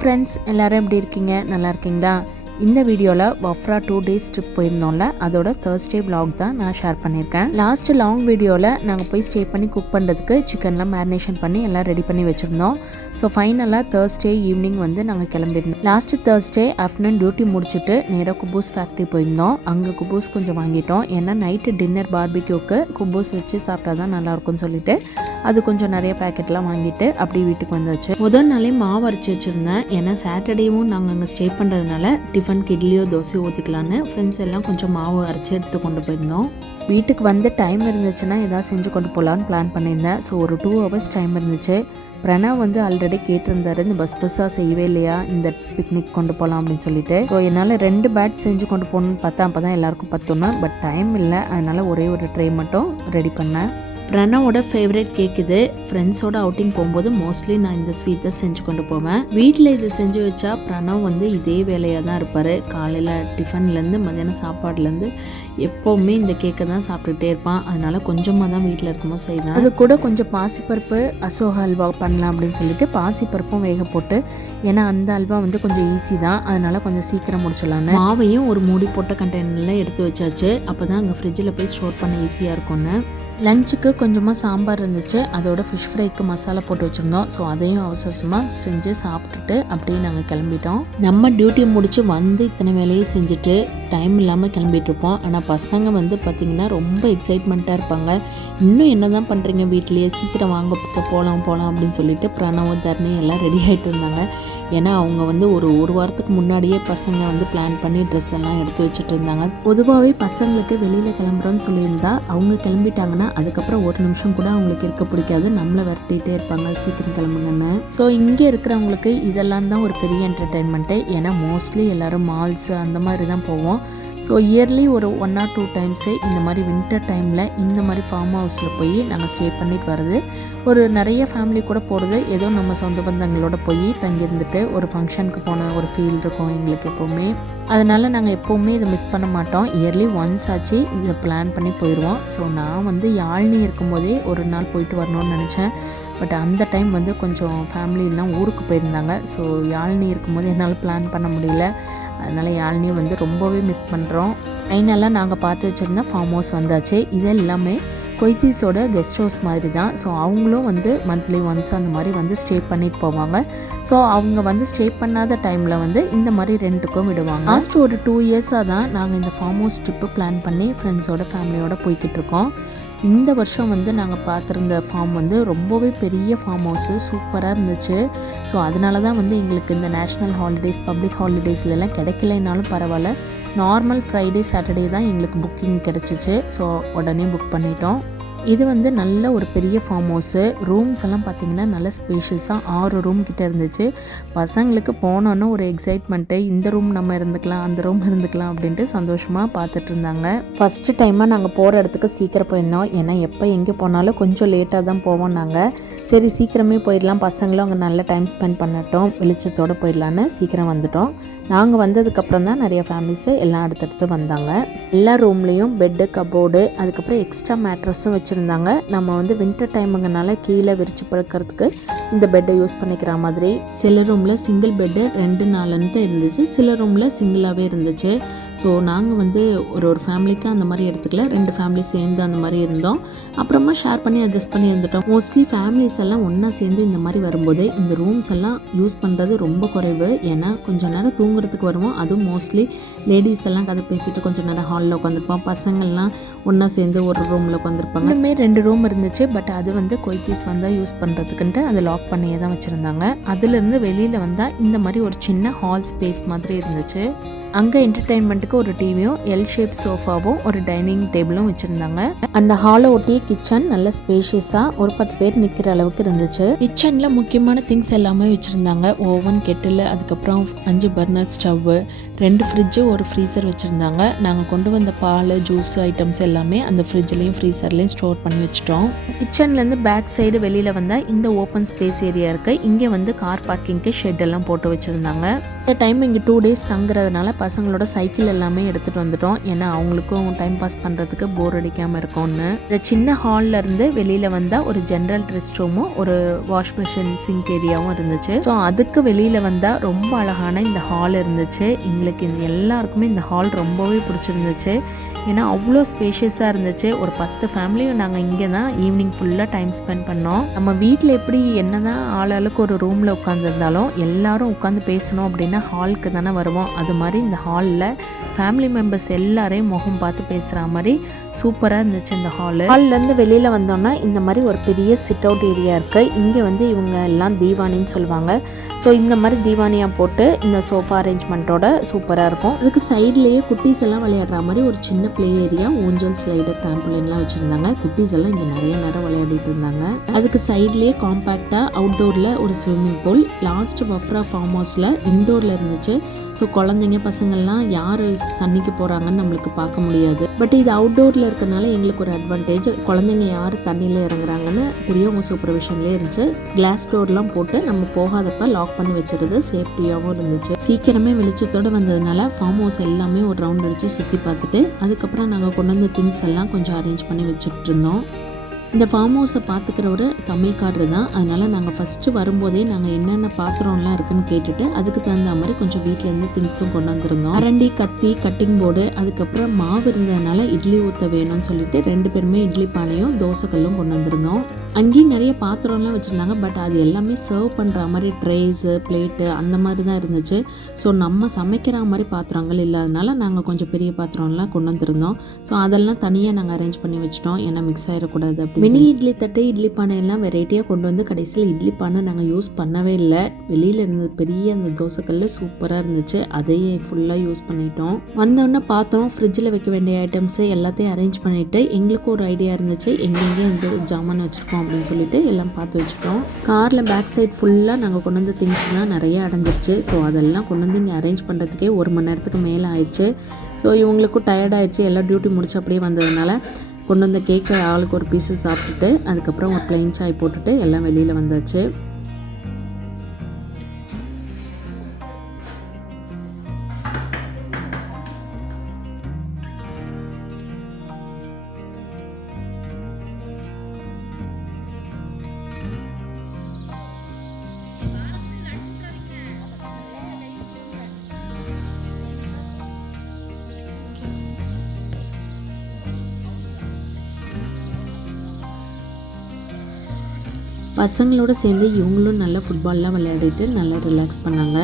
Friends, எல்லாரும் எப்படி இருக்கீங்க? நல்லா இருக்கீங்களா? இந்த வீடியோவில் வஃப்ரா 2 days ட்ரிப் போயிருந்தோம்ல, அதோட Thursday vlog தான் நான் ஷேர் பண்ணியிருக்கேன். லாஸ்ட் லாங் வீடியோவில் நாங்கள் போய் ஸ்டே பண்ணி குக் பண்ணுறதுக்கு சிக்கன்லாம் மேரினேஷன் பண்ணி எல்லாம் ரெடி பண்ணி வச்சுருந்தோம். ஸோ ஃபைனலாக Thursday ஈவினிங் வந்து நாங்கள் கிளம்பியிருந்தோம். லாஸ்ட் Thursday ஆஃப்டர்நூன் டியூட்டி முடிச்சுட்டு நேராக குபூஸ் ஃபேக்ட்ரி போயிருந்தோம். அங்கே குபூஸ் கொஞ்சம் வாங்கிட்டோம். ஏன்னா நைட்டு டின்னர் பார்பிக்யூக்கு குபூஸ் வச்சு சாப்பிட்டா தான் நல்லாயிருக்கும்னு சொல்லிட்டு அது கொஞ்சம் நிறைய பேக்கெட்லாம் வாங்கிட்டு அப்படியே வீட்டுக்கு வந்தாச்சு. முதல் நாளே மாவு அரைச்சி வச்சுருந்தேன். ஏன்னா சாட்டர்டேவும் நாங்கள் அங்கே ஸ்டே பண்ணுறதுனால டிஃபனுக்கு இட்லியோ தோசையோ ஊற்றிக்கலான்னு ஃப்ரெண்ட்ஸ் எல்லாம் கொஞ்சம் மாவு அரைச்சி எடுத்து கொண்டு போயிருந்தோம். வீட்டுக்கு வந்து டைம் இருந்துச்சுன்னா எதாவது செஞ்சு கொண்டு போகலான்னு பிளான் பண்ணியிருந்தேன். ஸோ ஒரு 2 hours டைம் இருந்துச்சு. பிரணவ் வந்து ஆல்ரெடி கேட்டிருந்தாரு, இந்த பஸ்ஸாக செய்யவே இல்லையா, இந்த பிக்னிக் கொண்டு போகலாம் அப்படின்னு சொல்லிட்டு. ஸோ என்னால் 2 பேட்ச் செஞ்சு கொண்டு போகணுன்னு பார்த்தா அப்போ தான் எல்லாருக்கும் பத்தோன்னா, பட் டைம் இல்லை. அதனால் ஒரே ஒரு ட்ரை மட்டும் ரெடி பண்ணேன். பிரணவோட ஃபேவரட் கேக் இது. ஃப்ரெண்ட்ஸோட அவுட்டிங் போகும்போது மோஸ்ட்லி நான் இந்த ஸ்வீட் தான் செஞ்சு கொண்டு போவேன். வீட்டில் இது செஞ்சு வச்சா பிரணவ் வந்து இதே வேலையாக தான் இருப்பார். காலையில் டிஃபன்லேருந்து மதியானம் சாப்பாடுலேருந்து எப்போவுமே இந்த கேக்கை தான் சாப்பிட்டுட்டே இருப்பான். அதனால் கொஞ்சமாக தான் வீட்டில் இருக்கும்போது செய்வேன். அது கூட கொஞ்சம் பாசிப்பருப்பு அசோகா அல்வா பண்ணலாம் அப்படின்னு சொல்லிட்டு பாசிப்பருப்பும் வேக போட்டு, ஏன்னா அந்த அல்வா வந்து கொஞ்சம் ஈஸி தான், அதனால் கொஞ்சம் சீக்கிரம் முடிச்சிடலான்னு மாவையும் ஒரு மூடி போட்ட கண்டெய்னரில் எடுத்து வச்சாச்சு. அப்போ தான் அங்கே ஃப்ரிட்ஜில் போய் ஸ்டோர் பண்ண ஈஸியாக இருக்கும்னு. லஞ்சுக்கு கொஞ்சமாக சாம்பார் இருந்துச்சு. அதோட ஃபிஷ் ஃப்ரைக்கு மசாலா போட்டு வச்சுருந்தோம். ஸோ அதையும் அவசரமாக செஞ்சு சாப்பிட்டுட்டு அப்படியே நாங்கள் கிளம்பிட்டோம். நம்ம டியூட்டி முடித்து வந்து இத்தனை வேலையை செஞ்சுட்டு டைம் இல்லாமல் கிளம்பிட்டுருப்போம். ஆனால் பசங்க வந்து பார்த்திங்கன்னா ரொம்ப எக்ஸைட்மெண்ட்டாக இருப்பாங்க. இன்னும் என்ன தான் பண்ணுறீங்க வீட்லேயே, சீக்கிரம் வாங்க போகலாம் அப்படின்னு சொல்லிட்டு பிரணவ் தர்ணி எல்லாம் ரெடி ஆகிட்டு இருந்தாங்க. ஏன்னா அவங்க வந்து ஒரு வாரத்துக்கு முன்னாடியே பசங்க வந்து பிளான் பண்ணி ட்ரெஸ் எல்லாம் எடுத்து வச்சுட்டு இருந்தாங்க. பொதுவாகவே பசங்களுக்கு வெளியில் கிளம்புறோன்னு சொல்லியிருந்தா அவங்க கிளம்பிட்டாங்கன்னா அதுக்கப்புறம் ஒரு நிமிஷம் கூட அவங்களுக்கு இருக்க பிடிக்காது. நம்மளை விரட்டிகிட்டே இருப்பாங்க, சீக்கிரம் கிளம்புங்கன்னு. ஸோ இங்கே இருக்கிறவங்களுக்கு இதெல்லாம் தான் ஒரு பெரிய என்டர்டெயின்மெண்ட்டு. ஏன்னா மோஸ்ட்லி எல்லோரும் மால்ஸு அந்த மாதிரி தான் போவோம். ஸோ இயர்லி ஒரு 1 or 2 times இந்த மாதிரி வின்டர் டைமில் இந்த மாதிரி ஃபார்ம் ஹவுஸில் போய் நாங்கள் ஸ்டே பண்ணிட்டு வர்றது. ஒரு நிறைய ஃபேமிலி கூட போகிறது, ஏதோ நம்ம சொந்த பந்தங்களோட போய் தங்கியிருந்துட்டு ஒரு ஃபங்க்ஷனுக்கு போன ஒரு ஃபீல் இருக்கும் எங்களுக்கு எப்போவுமே. அதனால் நாங்கள் எப்போவுமே இதை மிஸ் பண்ண மாட்டோம். இயர்லி ஒன்ஸ் ஆச்சு இதை பிளான் பண்ணி போயிடுவோம். ஸோ நான் வந்து யாழ்னி இருக்கும்போதே ஒரு நாள் போயிட்டு வரணும்னு நினச்சேன். பட் அந்த டைம் வந்து கொஞ்சம் ஃபேமிலியெலாம் ஊருக்கு போயிருந்தாங்க. ஸோ யாழ்னி இருக்கும்போது என்னால் பிளான் பண்ண முடியல. அதனால் யாழ்னியும் வந்து ரொம்பவே மிஸ் பண்ணுறோம். ஃபைனலாக நாங்கள் பார்த்து வச்சுருந்த ஃபார்ம் ஹவுஸ் வந்தாச்சு. இது எல்லாமே கொய்தீஸோட கெஸ்ட் ஹவுஸ் மாதிரி தான். ஸோ அவங்களும் வந்து மந்த்லி ஒன்ஸ் அந்த மாதிரி வந்து ஸ்டே பண்ணிட்டு போவாங்க. ஸோ அவங்க வந்து ஸ்டே பண்ணாத டைமில் வந்து இந்த மாதிரி ரெண்ட்டுக்கும் விடுவாங்க. லாஸ்ட் ஒரு 2 yearsஆக தான் நாங்கள் இந்த ஃபார்ம் ஹவுஸ் ட்ரிப்பு பிளான் பண்ணி ஃப்ரெண்ட்ஸோட ஃபேமிலியோட போய்கிட்டு இருக்கோம். இந்த வருஷம் வந்து நாங்கள் பார்த்துருந்த ஃபார்ம் வந்து ரொம்பவே பெரிய ஃபார்ம் ஹவுஸு, சூப்பராக இருந்துச்சு. ஸோ அதனால தான் வந்து எங்களுக்கு இந்த நேஷ்னல் ஹாலிடேஸ் பப்ளிக் ஹாலிடேஸ்லாம் கிடைக்கலைனாலும் பரவாயில்ல, நார்மல் ஃப்ரைடே சாட்டர்டே தான் எங்களுக்கு புக்கிங் கிடச்சிச்சு. ஸோ உடனே புக் பண்ணிட்டோம். இது வந்து நல்ல ஒரு பெரிய ஃபார்ம் ஹவுஸு. ரூம்ஸ் எல்லாம் பார்த்திங்கன்னா நல்ல ஸ்பேஷியஸாக 6 ரூம் கிட்டே இருந்துச்சு. பசங்களுக்கு போனோன்னு ஒரு எக்ஸைட்மெண்ட்டு, இந்த ரூம் நம்ம இருந்துக்கலாம், அந்த ரூம் இருந்துக்கலாம் அப்படின்ட்டு சந்தோஷமாக பார்த்துட்டு இருந்தாங்க. ஃபஸ்ட்டு டைமாக நாங்கள் போகிற இடத்துக்கு சீக்கிரம் போயிருந்தோம். ஏன்னா எப்போ எங்கே போனாலும் கொஞ்சம் லேட்டாக தான் போவோம் நாங்கள். சரி சீக்கிரமே போயிடலாம், பசங்களும் அங்கே நல்ல டைம் ஸ்பெண்ட் பண்ணட்டும், வெளிச்சத்தோடு போயிடலான்னு சீக்கிரம் வந்துட்டோம். நாங்கள் வந்ததுக்கப்புறம் தான் நிறைய ஃபேமிலிஸு எல்லாம் அடுத்தடுத்து வந்தாங்க. எல்லா ரூம்லேயும் பெட்டு, கபோர்டு, அதுக்கப்புறம் எக்ஸ்ட்ரா மேட்ரஸும் வச்சுருந்தாங்க. நம்ம வந்து வின்டர் டைமுங்கனால கீழே விரிச்சு படுக்கிறதுக்கு இந்த பெட்டை யூஸ் பண்ணிக்கிற மாதிரி. சில ரூமில் சிங்கிள் பெட்டு 2 4ன்ட்டு இருந்துச்சு, சில ரூமில் சிங்கிளாகவே இருந்துச்சு. ஸோ நாங்கள் வந்து ஒரு ஃபேமிலிக்கு அந்த மாதிரி எடுத்துக்கல, 2 ஃபேமிலி சேர்ந்து அந்த மாதிரி இருந்தோம். அப்புறமா ஷேர் பண்ணி அட்ஜஸ்ட் பண்ணி இருந்துட்டோம். மோஸ்ட்லி ஃபேமிலிஸ் எல்லாம் ஒன்றா சேர்ந்து இந்த மாதிரி வரும்போது இந்த ரூம்ஸ் எல்லாம் யூஸ் பண்ணுறது ரொம்ப குறைவு. ஏன்னா கொஞ்சம் நேரம் தூங்குறதுக்கு வருவோம். அதுவும் மோஸ்ட்லி லேடிஸ் எல்லாம் கதை பேசிட்டு கொஞ்சம் நேரம் ஹாலில் உட்காந்துருப்போம். பசங்கள்லாம் ஒன்றா சேர்ந்து ஒரு ரூமில் உட்காந்துருப்பாங்க. இன்னுமே 2 ரூம் இருந்துச்சு. பட் அது வந்து கொய்தீஸ் வந்தால் யூஸ் பண்ணுறதுக்குன்ட்டு அதை லாக் பண்ணியே தான் வச்சுருந்தாங்க. அதுலேருந்து வெளியில் வந்தால் இந்த மாதிரி ஒரு சின்ன ஹால் ஸ்பேஸ் மாதிரி இருந்துச்சு. அங்கே என்டர்டெயின்மெண்ட்டுக்கு ஒரு டிவியும் எல் ஷேப் சோஃபாவும் ஒரு டைனிங் டேபிளும் வச்சுருந்தாங்க. அந்த ஹாலை ஒட்டிய கிச்சன் நல்ல ஸ்பேஷியஸாக ஒரு 10 பேர் நிற்கிற அளவுக்கு இருந்துச்சு. கிச்சனில் முக்கியமான திங்ஸ் எல்லாமே வச்சுருந்தாங்க. ஓவன், கெட்டில், அதுக்கப்புறம் 5 பர்னர் ஸ்டவ்வு, 2 ஃப்ரிட்ஜு, ஒரு ஃப்ரீசர் வச்சுருந்தாங்க. நாங்கள் கொண்டு வந்த பால், ஜூஸ் ஐட்டம்ஸ் எல்லாமே அந்த ஃப்ரிட்ஜ்லேயும் ஃப்ரீசர்லேயும் ஸ்டோர் பண்ணி வச்சுட்டோம். கிச்சன்லேருந்து பேக் சைடு வெளியில் வந்தால் இந்த ஓப்பன் ஸ்பேஸ் ஏரியா இருக்குது. இங்கே வந்து கார் பார்க்கிங்க்கு ஷெட் எல்லாம் போட்டு வச்சுருந்தாங்க. இந்த டைம் இங்கே 2 days தங்குறதுனால பசங்களோட சைக்கிள் எல்லாமே எடுத்துகிட்டு வந்துட்டோம். ஏன்னா அவங்களுக்கும் டைம் பாஸ் பண்ணுறதுக்கு போர் அடிக்காமல் இருக்கும்னு. இந்த சின்ன ஹாலில் இருந்து வெளியில் வந்தால் ஒரு ஜென்ரல் ரெஸ்ட் ரூமும் ஒரு வாஷ் மிஷின் சிங்க் ஏரியாவும் இருந்துச்சு. ஸோ அதுக்கு வெளியில் வந்தால் ரொம்ப அழகான இந்த ஹால் இருந்துச்சு. எங்களுக்கு இந்த எல்லாருக்குமே இந்த ஹால் ரொம்பவே பிடிச்சிருந்துச்சு. ஏன்னா அவ்வளோ ஸ்பேஷியஸாக இருந்துச்சு. ஒரு 10 ஃபேமிலியும் நாங்கள் இங்கே தான் ஈவினிங் ஃபுல்லாக டைம் ஸ்பெண்ட் பண்ணோம். நம்ம வீட்டில் எப்படி என்ன தான் ஆளாளுக்கு ஒரு ரூமில் உட்காந்துருந்தாலும் எல்லாரும் உட்காந்து பேசணும் அப்படின்னா ஹாலுக்கு தானே வருவோம். அது மாதிரி இந்த ஹாலில் ஃபேமிலி மெம்பர்ஸ் எல்லாரையும் முகம் பார்த்து பேசுகிற மாதிரி சூப்பராக இருந்துச்சு இந்த ஹால்லேருந்து வெளியில் வந்தோன்னா இந்த மாதிரி ஒரு பெரிய சிட் அவுட் ஏரியா இருக்குது. இங்கே வந்து இவங்க எல்லாம் தீவானின்னு சொல்லுவாங்க. ஸோ இந்த மாதிரி தீவானியாக போட்டு இந்த சோஃபா அரேஞ்ச்மெண்ட்டோட சூப்பராக இருக்கும். அதுக்கு சைட்லேயே குட்டீஸ் எல்லாம் விளையாடுற மாதிரி ஒரு சின்ன ப்ளே ஏரியா, ஊஞ்சல், ஸ்லைடர், ட்ராம்பலின்லாம் வச்சுருந்தாங்க. குட்டீஸ் எல்லாம் இங்கே நிறைய நேரம் விளையாடிட்டு இருந்தாங்க. அதுக்கு சைட்லேயே காம்பேக்டாக அவுட்டோரில் ஒரு swimming pool. Last Wafra form ஹவுஸில் இன்டோரில் இருந்துச்சு. ஸோ குழந்தைங்க பசங்கள்லாம் யார் தண்ணிக்கு போகிறாங்கன்னு நம்மளுக்கு பார்க்க முடியாது. பட் இது அவுட்டோரில் இருக்கிறனால எங்களுக்கு ஒரு அட்வான்டேஜ். குழந்தைங்க யார் தண்ணியில் இறங்குறாங்கன்னு பெரியவங்க சூப்பர்விஷன்லேயே இருந்துச்சு. கிளாஸ் டோர்லாம் போட்டு நம்ம போகாதப்ப லாக் பண்ணி வச்சுருது சேஃப்டியாகவும் இருந்துச்சு. சீக்கிரமே வெளிச்சத்தோடு வந்ததுனால ஃபார்ம் ஹவுஸ் எல்லாமே ஒரு ரவுண்ட் அடித்து சுற்றி பார்த்துட்டு அதுக்கப்புறம் நாங்கள் கொண்டு வந்த திங்ஸ் எல்லாம் கொஞ்சம் அரேஞ்ச் பண்ணி வச்சுட்டு இருந்தோம். இந்த ஃபார்ம் ஹவுஸை பார்த்துக்கிறவர் தமிழ்காரர் தான். அதனால் நாங்கள் ஃபஸ்ட்டு வரும்போதே நாங்கள் என்னென்ன பாத்திரம்லாம் இருக்குன்னு கேட்டுட்டு அதுக்கு தகுந்த மாதிரி கொஞ்சம் வீட்டிலேருந்து திங்ஸும் கொண்டு வந்திருந்தோம். அரண்டி, கத்தி, கட்டிங் போர்டு, அதுக்கப்புறம் மாவு இருந்ததுனால இட்லி ஊற்ற வேணும்னு சொல்லிட்டு 2 பேருமே இட்லி பானையும் தோசைக்கல்லும் கொண்டு வந்திருந்தோம். அங்கேயும் நிறைய பாத்திரம்லாம் வச்சுருந்தாங்க. பட் அது எல்லாமே சர்வ் பண்ணுற மாதிரி ட்ரேஸு, பிளேட்டு அந்த மாதிரி தான் இருந்துச்சு. ஸோ நம்ம சமைக்கிற மாதிரி பாத்திரங்கள் இல்லாதனால நாங்கள் கொஞ்சம் பெரிய பாத்திரம்லாம் கொண்டு வந்திருந்தோம். ஸோ அதெல்லாம் தனியாக நாங்கள் அரேஞ்ச் பண்ணி வச்சுட்டோம். ஏன்னா மிக்ஸ் ஆகிடக்கூடாது அப்படி. மினி இட்லி தட்டு, இட்லி பானை எல்லாம் வெரைட்டியாக கொண்டு வந்து கடைசியில் இட்லி பானை நாங்கள் யூஸ் பண்ணவே இல்லை. வெளியில் இருந்த பெரிய அந்த தோசைக்கல் சூப்பராக இருந்துச்சு. அதையே ஃபுல்லாக யூஸ் பண்ணிட்டோம். வந்தோடனே பார்த்தோம் ஃப்ரிட்ஜில் வைக்க வேண்டிய ஐட்டம்ஸு எல்லாத்தையும் அரேஞ்ச் பண்ணிவிட்டு எங்களுக்கும் ஒரு ஐடியா இருந்துச்சு. எங்கெங்கே இந்த ஜாமான் வச்சுருக்கோம் அப்படின்னு சொல்லிட்டு எல்லாம் பார்த்து வச்சுட்டோம். காரில் பேக் சைட் ஃபுல்லாக நாங்கள் கொண்டு வந்த திங்ஸ்லாம் நிறைய அடைஞ்சிருச்சு. ஸோ அதெல்லாம் கொண்டு வந்து இங்கே அரேஞ்ச் பண்ணுறதுக்கே 1 மணி நேரத்துக்கு மேலே ஆயிடுச்சு. ஸோ இவங்களுக்கும் டயர்ட் ஆயிடுச்சு. எல்லாம் டியூட்டி முடிச்சு அப்படியே வந்ததுனால கொண்டு வந்த கேக்கை ஆளுக்கு ஒரு பீஸு சாப்பிட்டுட்டு அதுக்கப்புறம் ஒரு ப்ளைன் சாய் போட்டுட்டு எல்லாம் வெளியில் வந்தாச்சு. பசங்களோடு சேர்ந்து இவங்களும் நல்லா ஃபுட்பால்லாம் விளையாடிட்டு நல்லா ரிலாக்ஸ் பண்ணாங்க.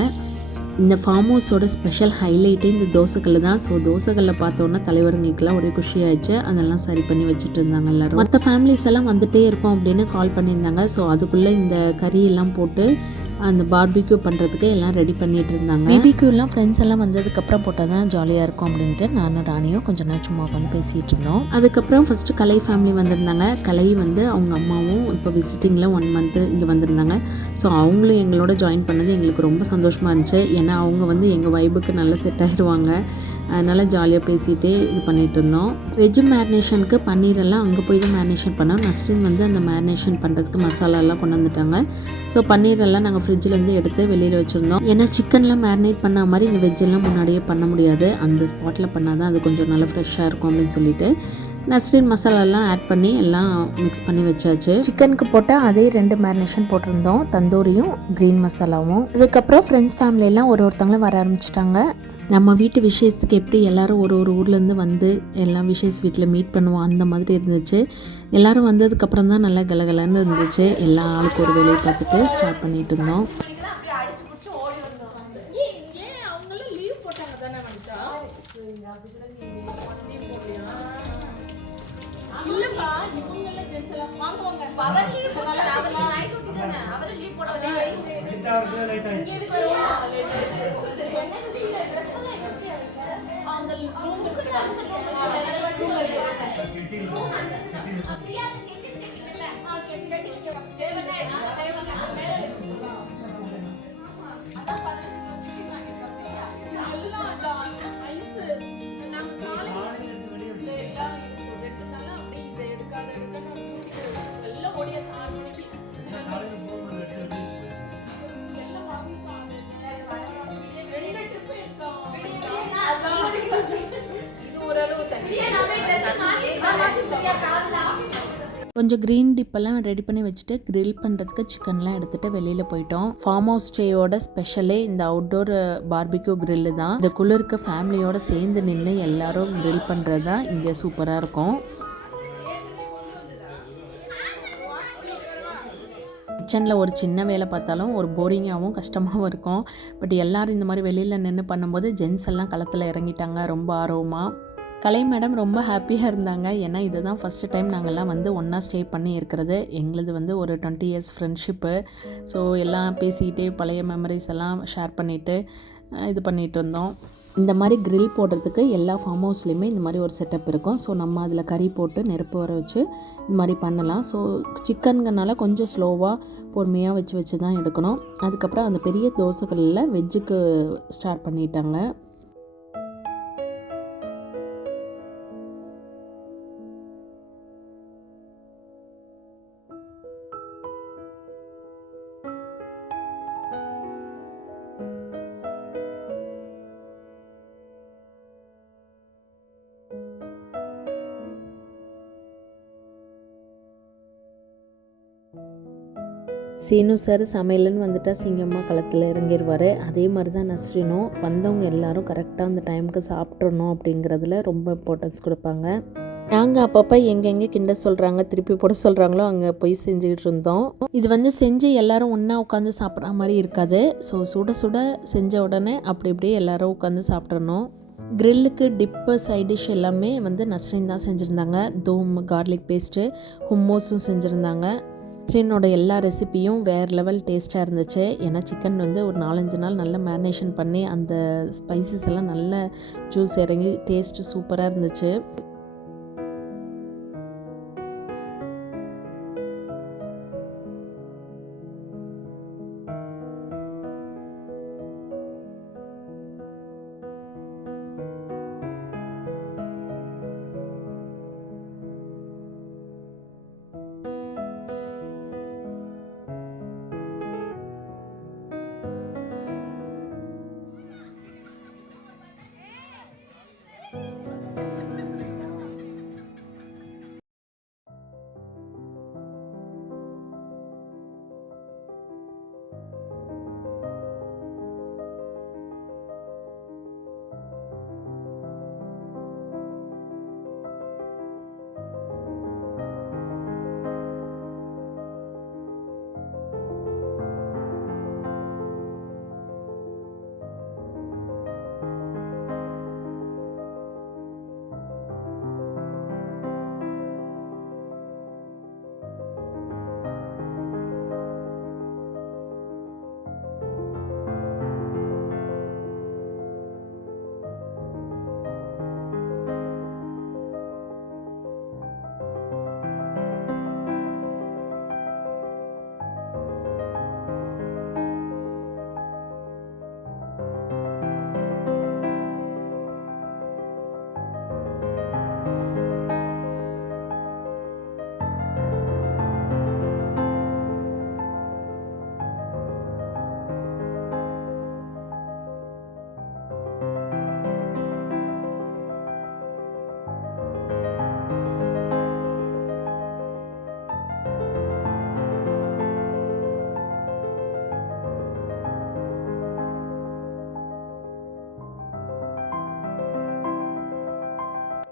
இந்த ஃபார்ம் ஹவுஸோட ஸ்பெஷல் ஹைலைட்டே இந்த தோசைக்கல் தான். ஸோ தோசைக்கல்லை பார்த்தோன்னா தலைவர்களுக்கெல்லாம் ஒரே குஷியாயிடுச்சு. அதெல்லாம் சரி பண்ணி வச்சுட்டு இருந்தாங்க எல்லோரும். மற்ற ஃபேமிலிஸ் எல்லாம் வந்துகிட்டே இருக்கோம் அப்படின்னு கால் பண்ணியிருந்தாங்க. ஸோ அதுக்குள்ளே இந்த கறியெல்லாம் போட்டு அந்த பார்பிக்யூ பண்ணுறதுக்கு எல்லாம் ரெடி பண்ணிகிட்டு இருந்தாங்க. பிபிக்யூலாம் ஃப்ரெண்ட்ஸ் எல்லாம் வந்ததுக்கப்புறம் போட்டால் தான் ஜாலியாக இருக்கும் அப்படின்ட்டு நானும் ராணியும் கொஞ்சம் நேரம் சும்மா உட்காந்து பேசிகிட்டு இருந்தோம். அதுக்கப்புறம் ஃபஸ்ட்டு கலை ஃபேமிலி வந்திருந்தாங்க. கலை வந்து அவங்க அம்மாவும் இப்போ விசிட்டிங்கில் 1 மந்த்து இங்கே வந்திருந்தாங்க. ஸோ அவங்களும் எங்களோட ஜாயின் பண்ணது எங்களுக்கு ரொம்ப சந்தோஷமாக இருந்துச்சு. ஏன்னா அவங்க வந்து எங்கள் வைபுக்கு நல்லா செட் ஆகிடுவாங்க. அதனால் ஜாலியாக பேசிகிட்டே இது பண்ணிகிட்டு இருந்தோம். வெஜ் மேரினேஷனுக்கு பன்னீரெல்லாம் அங்கே போய் தான் மேரினேஷன் பண்ணோம். நஸ்ரின் வந்து அந்த மேரினேஷன் பண்ணுறதுக்கு மசாலாலாம் கொண்டு வந்துட்டாங்க. ஸோ பன்னீரெல்லாம் நாங்கள் ஃப்ரிட்ஜிலேருந்து எடுத்து வெளியில் வச்சுருந்தோம். ஏன்னா சிக்கன்லாம் மேரினேட் பண்ண மாதிரி இந்த வெஜ்ஜெல்லாம் முன்னாடியே பண்ண முடியாது. அந்த ஸ்பாட்டில் பண்ணால் தான் அது கொஞ்சம் நல்லா ஃப்ரெஷ்ஷாக இருக்கும் அப்படின்னு சொல்லிட்டு நஸ்ரின் மசாலாலாம் ஆட் பண்ணி எல்லாம் மிக்ஸ் பண்ணி வச்சாச்சு. சிக்கனுக்கு போட்டால் அதே 2 மேரினேஷன் போட்டிருந்தோம், தந்தூரியும் க்ரீன் மசாலாவும். அதுக்கப்புறம் ஃப்ரெண்ட்ஸ் ஃபேமிலியெல்லாம் ஒருத்தங்களும் வர ஆரம்பிச்சிட்டாங்க. நம்ம வீட்டு விசேஷத்துக்கு எப்படி எல்லோரும் ஒரு ஊர்லேருந்து வந்து எல்லாம் விசேஷ வீட்டில் மீட் பண்ணுவோம் அந்த மாதிரி இருந்துச்சு. எல்லோரும் வந்ததுக்கப்புறம் தான் நல்லா கலகலன்னு இருந்துச்சு. எல்லா ஆளுக்கு ஒரு வேலையை பார்த்துட்டு ஸ்டார்ட் பண்ணிட்டு இருந்தோம். கொஞ்சம் க்ரீன் டிப்பெல்லாம் ரெடி பண்ணி வச்சுட்டு க்ரில் பண்ணுறதுக்கு சிக்கன்லாம் எடுத்துகிட்டு வெளியில் போயிட்டோம். ஃபார்ம் ஹவுஸ் ஸ்டேயோட ஸ்பெஷலே இந்த அவுட்டோர் பார்பிக்யூ க்ரில்லு தான். இந்த குளிருக்கு ஃபேமிலியோடு சேர்ந்து நின்று எல்லாரும் க்ரில் பண்ணுறது தான் இங்கே சூப்பராக இருக்கும். கிச்சனில் ஒரு சின்ன வேலை பார்த்தாலும் ஒரு போரிங்காகவும் கஷ்டமாகவும் இருக்கும். பட் எல்லோரும் இந்த மாதிரி வெளியில் நின்று பண்ணும்போது ஜென்ஸ் எல்லாம் களத்தில் இறங்கிட்டாங்க ரொம்ப ஆர்வமாக. கலை மேடம் ரொம்ப ஹாப்பியாக இருந்தாங்க. ஏன்னா இது தான் ஃபஸ்ட்டு டைம் நாங்கள்லாம் வந்து ஒன்றா ஸ்டே பண்ணி இருக்கிறது. எங்களது வந்து ஒரு 20 இயர்ஸ் ஃப்ரெண்ட்ஷிப்பு. ஸோ எல்லாம் பேசிக்கிட்டே பழைய மெமரிஸ் எல்லாம் ஷேர் பண்ணிவிட்டு இது பண்ணிகிட்டு இருந்தோம். இந்த மாதிரி க்ரில் போடுறதுக்கு எல்லா ஃபார்ம் ஹவுஸ்லேயுமே இந்த மாதிரி ஒரு செட்டப் இருக்கும். ஸோ நம்ம அதில் கறி போட்டு நெருப்பு வர வச்சு இந்த மாதிரி பண்ணலாம். ஸோ சிக்கனுங்கனால கொஞ்சம் ஸ்லோவாக பொறுமையாக வச்சு தான் எடுக்கணும். அதுக்கப்புறம் அந்த பெரிய தோசைகளில் வெஜ்ஜுக்கு ஸ்டார்ட் பண்ணிட்டாங்க. சீனு சார் சமையல்னு வந்துட்டால் சிங்கம்மா களத்தில் இறங்கிடுவார். அதே மாதிரி தான் நஸ்ரினும். வந்தவங்க எல்லோரும் கரெக்டாக அந்த டைமுக்கு சாப்பிட்றணும் அப்படிங்கிறதுல ரொம்ப இம்பார்ட்டன்ஸ் கொடுப்பாங்க. நாங்கள் அப்பப்போ எங்கெங்கே கிண்ட சொல்கிறாங்க திருப்பி போட சொல்கிறாங்களோ அங்கே போய் செஞ்சுக்கிட்டு இருந்தோம். இது வந்து செஞ்சு எல்லோரும் ஒன்றா உட்காந்து சாப்பிட்ற மாதிரி இருக்காது. ஸோ சுட சுட செஞ்ச உடனே அப்படி இப்படியே எல்லோரும் உட்காந்து சாப்பிட்றணும். க்ரில்லுக்கு டிப்பு சைட் டிஷ் எல்லாமே வந்து நஸ்ரின் தான் செஞ்சுருந்தாங்க. தூம், கார்லிக் பேஸ்ட்டு, ஹும்மோஸும் செஞ்சுருந்தாங்க. நஸ்ரினோட எல்லா ரெசிப்பியும் வேறு லெவல் டேஸ்ட்டாக இருந்துச்சு. ஏன்னா சிக்கன் வந்து ஒரு 4-5 நாள் நல்லா மேரினேஷன் பண்ணி அந்த ஸ்பைசஸ் எல்லாம் நல்ல ஜூஸ் இறங்கி டேஸ்ட்டு சூப்பராக இருந்துச்சு.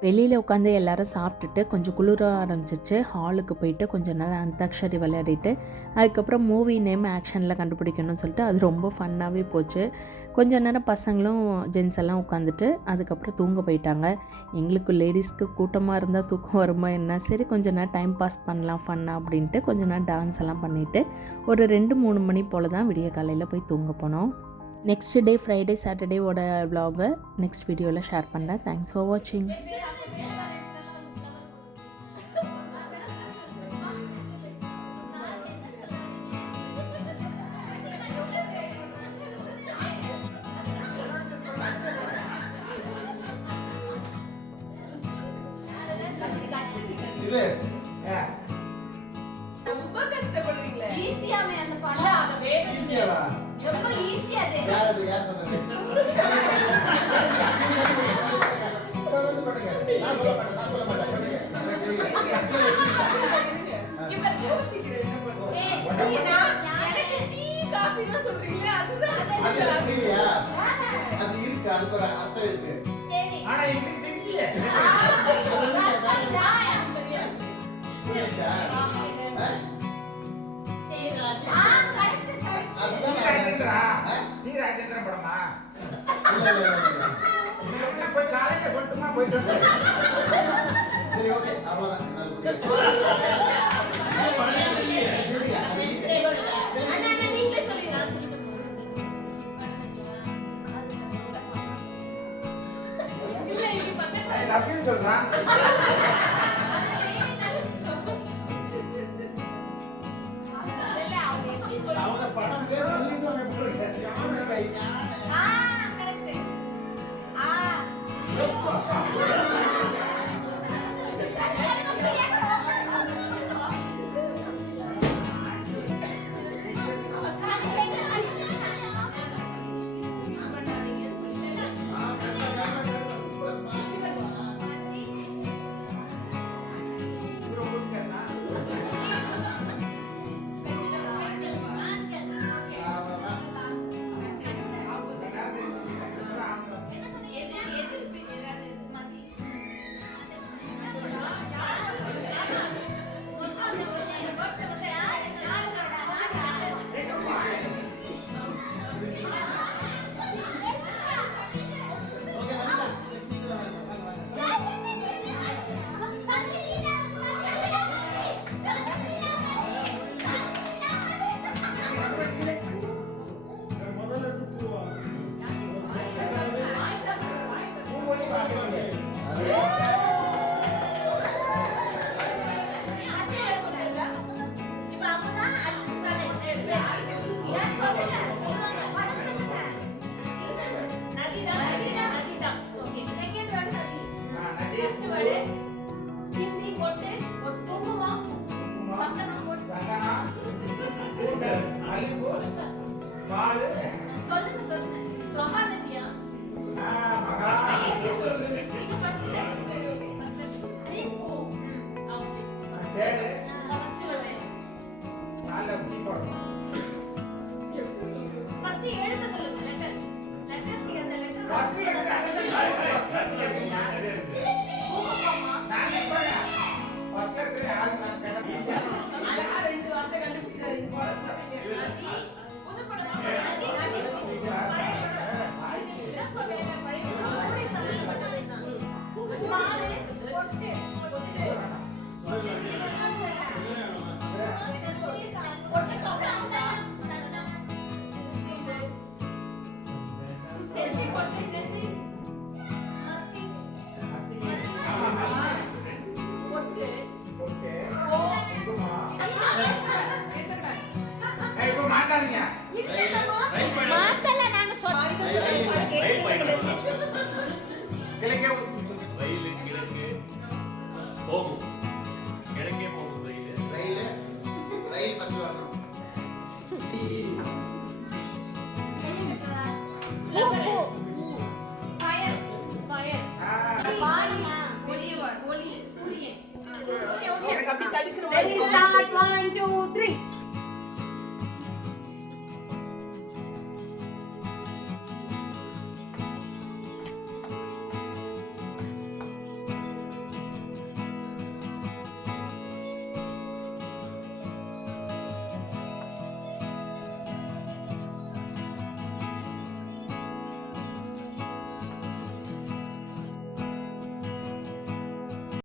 வெளியில் உட்காந்து எல்லோரும் சாப்பிட்டுட்டு கொஞ்சம் குளிர ஆரம்பிச்சிச்சு. ஹாலுக்கு போயிட்டு கொஞ்சம் நேரம் அந்தாக்ஷரி விளையாடிட்டு அதுக்கப்புறம் மூவி நேம் ஆக்ஷனில் கண்டுபிடிக்கணும்னு சொல்லிட்டு அது ரொம்ப ஃபன்னாகவே போச்சு. கொஞ்ச நேரம் பசங்களும் ஜென்ஸ் எல்லாம் உட்காந்துட்டு அதுக்கப்புறம் தூங்க போயிட்டாங்க. எங்களுக்கு லேடிஸ்க்கு கூட்டமாக இருந்தால் தூக்கம் வருமா என்ன, சரி கொஞ்சம் நேரம் டைம் பாஸ் பண்ணலாம் ஃபன்னாக அப்படின்ட்டு கொஞ்ச நேரம் டான்ஸ் எல்லாம் பண்ணிவிட்டு ஒரு 2-3 மணி போல் தான் விடிய காலையில் போய் தூங்க போனோம். நெக்ஸ்ட் டே ஃப்ரைடே சாட்டர்டேவோட vlog நெக்ஸ்ட் வீடியோவில் ஷேர் பண்ணுறேன். தேங்க்ஸ் ஃபார் வாட்சிங். ரொம்ப கஷ்டப்படுறீங்களே. ஈஸியாமே அந்த பண்ணல அத வேக ஈஸியாவா? ரொம்ப ஈஸியா அது. யார் சொன்னது? நான் சொல்ல மாட்டேன். அப்படிலாம் சொல்றீங்களே அதுதான் அது இல்லையா? அது இருக்கு, அதுக்கு ஒரு அர்த்தம் இருக்கு. சரி ஆனா எங்களுக்கு தெரியல. புரியுதா? சரி ராஜு கரெக்ட் கரெக்ட் அதுதான் டி நான் ராஜேந்திரா? ஆ? டி ராஜேந்திரன் படமா? இல்ல, இல்ல, இல்ல, இல்ல. இது என்ன போய் காலையில சொல்லட்டுமா போயிட்டு வந்து? சரி, ஓகே, அவ்வளவுதான். என்னால முடியாது. இல்லையா? அது இல்லையா? அண்ணா நீங்களே சொல்லுங்க நான் சொல்லிட்டு இல்ல இங்க பக்கத்துல I love you சொல்றான். இல்ல அவங்க எப்படி சொல்றாங்க அவங்க படம் பேர் சொல்லிட்டு அவன் போடுங்க. யாரு கை? கரெக்ட் இவ்வளவு கொடுக்கறனா? ஓகே, வந்துடலாம். நெக்ஸ்ட் வாங்க, வாங்க. முதல்ல பூவா? பூவொலி வாசனை. ஆ, நதி. சந்தனா. கூந்தல். அலிபு. பாலு. சொல்லுங்க சொல்லுங்க மகாநதியா ஆ, மகா. நீங்க ஃபர்ஸ்ட் நீ போ ஓகே சேரு. ஃபர்ஸ்ட் நாலு முடி போடணும். ஃபர்ஸ்ட் எழுத சொல்லுங்க லெட்டர்ஸ் அந்த லெட்டர் ஃபர்ஸ்ட் எடுத்து பூமாமா நான் எப்படா? ஃபர்ஸ்ட் எடுத்து ஆள் நான் கேட்டா. அழகா ரெண்டு வார்த்தை கண்டுபிடிச்சது இது போல பாத்தீங்க நதி புது படம் நதி நதி பழைய படம் இல்லப்ப வேற பழைய படம் அப்படியே சொல்லுங்க பாலே பொட்டு பொட்டு ஓகே. குமா. ஏய், இப்ப மாட்டாதீங்க. கிழக்கே ஊத்து. ரயில் கிழக்கு போகும் கிழக்கே போகும் ரயில் ரயில் ரயில் ஃபர்ஸ்ட் வரணும். ஆ, ஒளி சூரியன் எனக்கு அப்படி தடுக்கிற Ready, start, 1, 2,